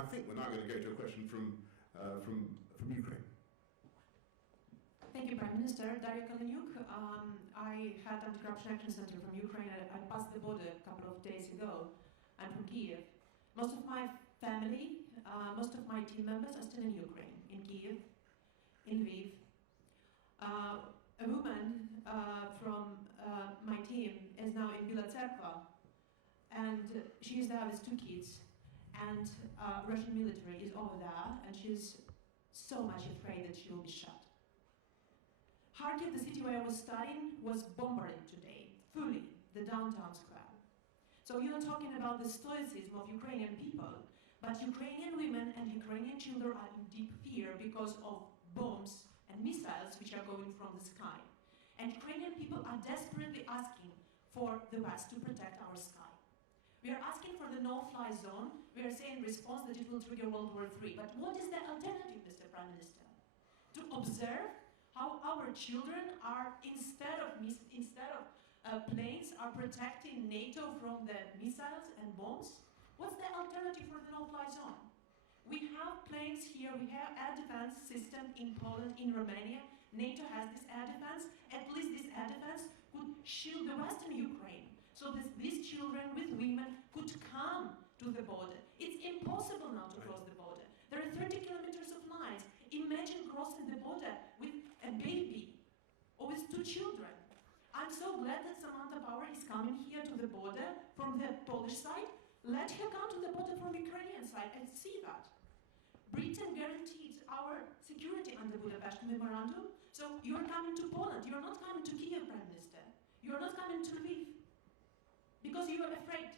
I think we're now going to go to a question from Ukraine. Thank you, Prime Minister. Daria Kaleniuk. I had Anti-Corruption Action Center from Ukraine. I passed the border a couple of days ago. I'm from Kiev. Most of my family, most of my team members are still in Ukraine, in Kiev, in Lviv. A woman from my team is now in Bila Tserkva, and she is there with 2 kids. And Russian military is over there, and she's so much afraid that she will be shot. Kharkiv, the city where I was studying, was bombarded today, fully, the downtown square. So you're talking about the stoicism of Ukrainian people, but Ukrainian women and Ukrainian children are in deep fear because of bombs and missiles which are going from the sky. And Ukrainian people are desperately asking for the West to protect our sky. We are asking for the no-fly zone. We are saying in response that it will trigger World War III. But what is the alternative, Mr. Prime Minister? To observe how our children are, instead of planes, are protecting NATO from the missiles and bombs? What's the alternative for the no-fly zone? We have planes here, we have air defense system in Poland, in Romania. NATO has this air defense. At least this air defense could shield the Western Ukraine, so that these children with women could come to the border. It's impossible now to cross the border. There are 30 kilometers of lines. Imagine crossing the border with a baby or with 2 children. I'm so glad that Samantha Power is coming here to the border from the Polish side. Let her come to the border from the Ukrainian side and see that. Britain guaranteed our security under Budapest Memorandum, so you're coming to Poland. You're not coming to Kiev, Prime Minister. You're not coming to Lviv. Because you are afraid.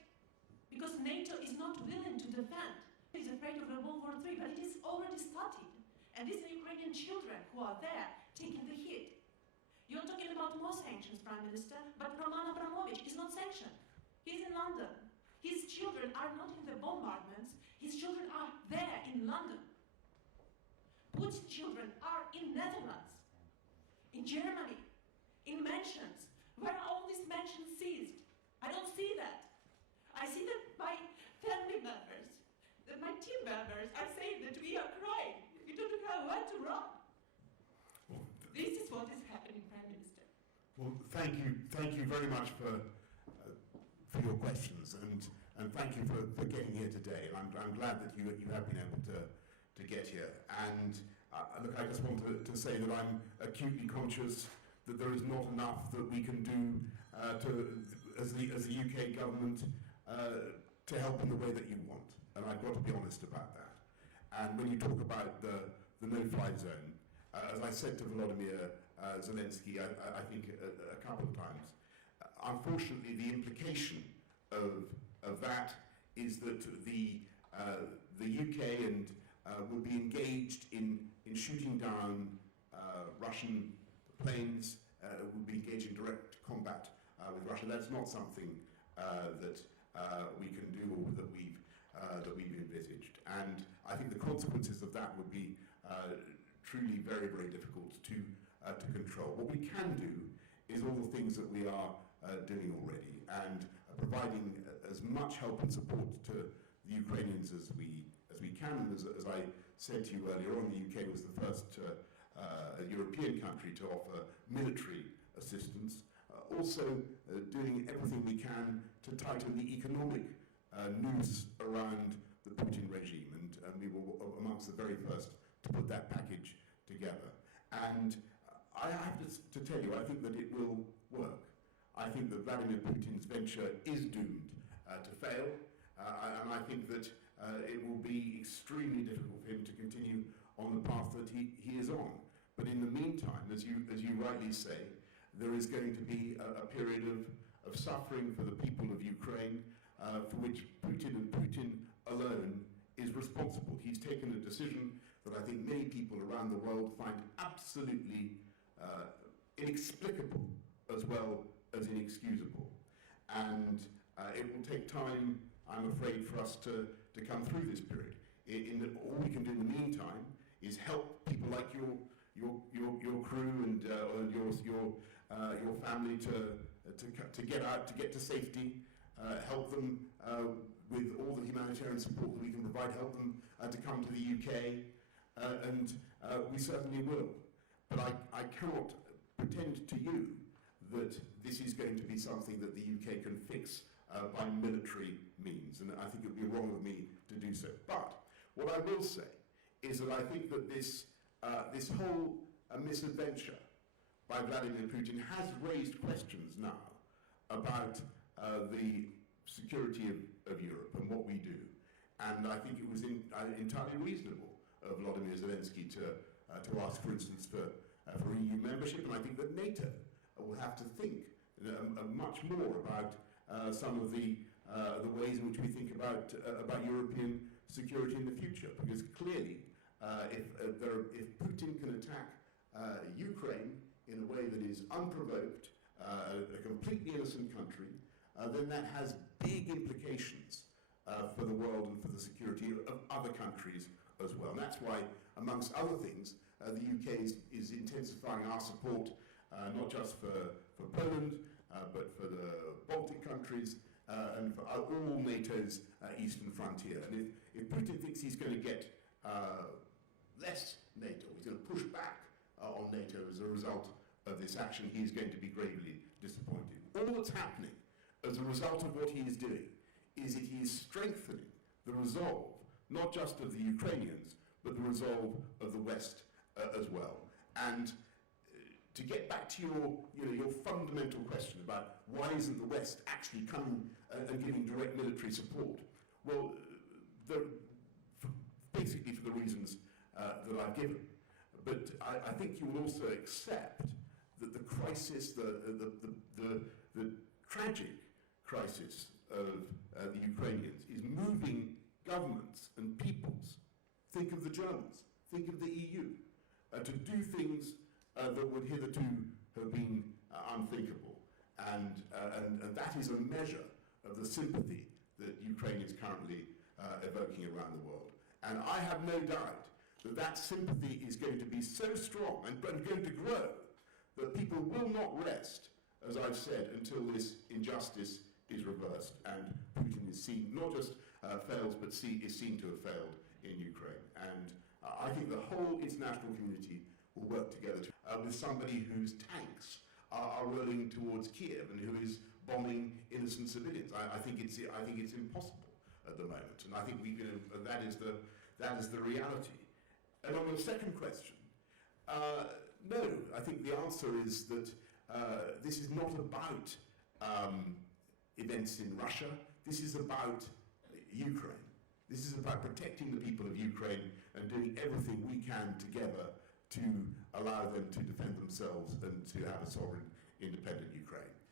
Because NATO is not willing to defend. It is afraid of World War III, but it is already started. And these are Ukrainian children who are there taking the hit. You're talking about more sanctions, Prime Minister, but Roman Abramovich is not sanctioned. He's in London. His children are not in the bombardments. His children are there in London. Putin's children are in Netherlands, in Germany, in mansions. Where are all these mansions seized? I don't see that. I see that my family members, that my team members are saying that we are crying. We don't know where to run. This is what is happening, Prime Minister. Well, thank you very much for your questions, and thank you for getting here today. And I'm glad that you have been able to get here. And look, I just want to say that I'm acutely conscious that there is not enough that we can do as the UK government to help in the way that you want. And I've got to be honest about that. And when you talk about the no-fly zone, as I said to Volodymyr Zelensky, I think a couple of times, unfortunately, the implication of that is that the UK and will be engaged in shooting down Russian planes, will be engaged in direct combat with Russia. That's not something that we can do or that we've envisaged. And I think the consequences of that would be truly very, very difficult to control. What we can do is all the things that we are doing already, and providing as much help and support to the Ukrainians as we can. And as I said to you earlier on, the UK was the first European country to offer military assistance. Also doing everything we can to tighten the economic noose around the Putin regime, and we were amongst the very first to put that package together. And I have to tell you, I think that it will work. I think that Vladimir Putin's venture is doomed to fail, and I think that it will be extremely difficult for him to continue on the path that he is on. But in the meantime, as you rightly say, there is going to be a period of suffering for the people of Ukraine, for which Putin and Putin alone is responsible. He's taken a decision that I think many people around the world find absolutely inexplicable as well as inexcusable. And it will take time, I'm afraid, for us to come through this period. All we can do in the meantime is help people like your crew and your family to get out, to get to safety, help them with all the humanitarian support that we can provide, help them to come to the UK, and we certainly will. But I cannot pretend to you that this is going to be something that the UK can fix by military means, and I think it would be wrong of me to do so. But what I will say is that I think that this whole misadventure by Vladimir Putin has raised questions now about the security of Europe and what we do. And I think it was entirely reasonable of Volodymyr Zelensky to ask, for instance, for EU membership. And I think that NATO will have to think much more about some of the ways in which we think about European security in the future. Because clearly, if Putin can attack Ukraine in a way that is unprovoked, a completely innocent country, then that has big implications for the world and for the security of other countries as well. And that's why, amongst other things, the UK is intensifying our support, not just for Poland, but for the Baltic countries and for all NATO's eastern frontier. And if Putin thinks he's going to get less NATO, he's going to push back on NATO as a result of this action, he is going to be gravely disappointed. All that's happening as a result of what he is doing is that he is strengthening the resolve, not just of the Ukrainians, but the resolve of the West as well. And to get back to your fundamental question about why isn't the West actually coming and giving direct military support, well, basically for the reasons that I've given. But I think you will also accept that the crisis, the tragic crisis of the Ukrainians is moving governments and peoples, think of the Germans, think of the EU, to do things that would hitherto have been unthinkable. And that is a measure of the sympathy that Ukraine is currently evoking around the world. And I have no doubt that that sympathy is going to be so strong and going to grow that people will not rest, as I've said, until this injustice is reversed and Putin is seen, not just fails, but is seen to have failed in Ukraine. And I think the whole international community will work together with somebody whose tanks are rolling towards Kiev and who is bombing innocent civilians. I think it's impossible at the moment, and I think that is the reality. And on the second question, no, I think the answer is that this is not about events in Russia. This is about Ukraine. This is about protecting the people of Ukraine and doing everything we can together to allow them to defend themselves and to have a sovereign, independent Ukraine.